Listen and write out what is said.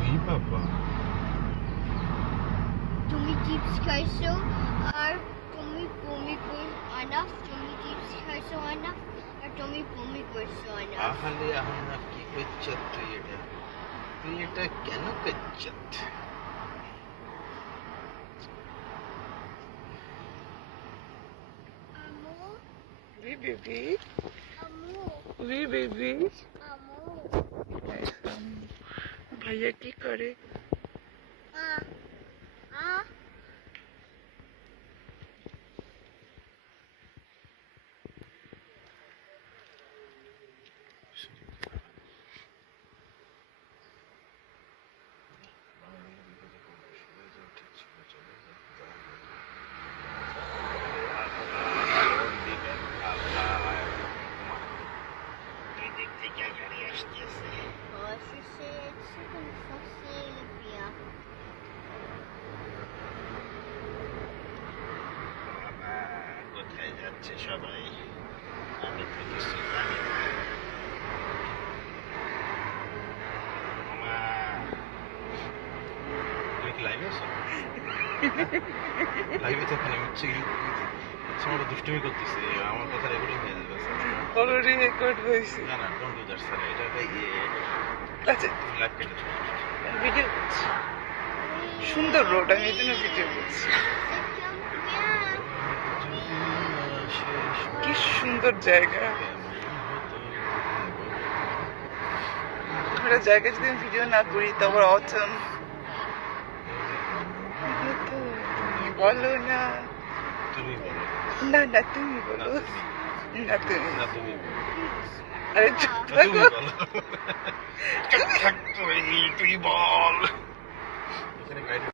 ওই বাবা, তুমি চিপস খাইছো আর তুমি বমি কর আনাফ, তুমি চিপস খাইছো আনাফ আর তুমি বমি করছো আনাফ। আহালে আহনা কি করছ তুই এটা কেন করছ? আম্মু, Oui, bébé. আম্মু, Oui, bébé. আম্মু, ভাইয়া কি করে? আ আ কোথায় যাচ্ছে সবাই? আমি তো কিছু জানি না। মা, তুমি কি লাইভে আছো? লাইভে তখন আমি হচ্ছে আমার দুষ্টুমি করতেছি, আমার কথা রেকর্ডিং হয়ে যাবে। অলরেডি রেকর্ড হয়েছে। না না, ডোন্ট ডু দ্যাট স্যার, এটা আচ্ছা, তুমি লাইভ কেটে ভিডিও করছি। সুন্দর রোড, আমি এই জন্য ভিডিও করছি। কি সুন্দর জায়গা। একটা জায়গায় যদি আমি ভিডিও না করি তারপর অচম। তুমি বলো না। তুমি বলো। না না তুমি বলো। না তুমি। না তুমি বলো। আরে চুপ তুমি থাকো। বলো। চুপ থাক তুই বল। এখানে গাইড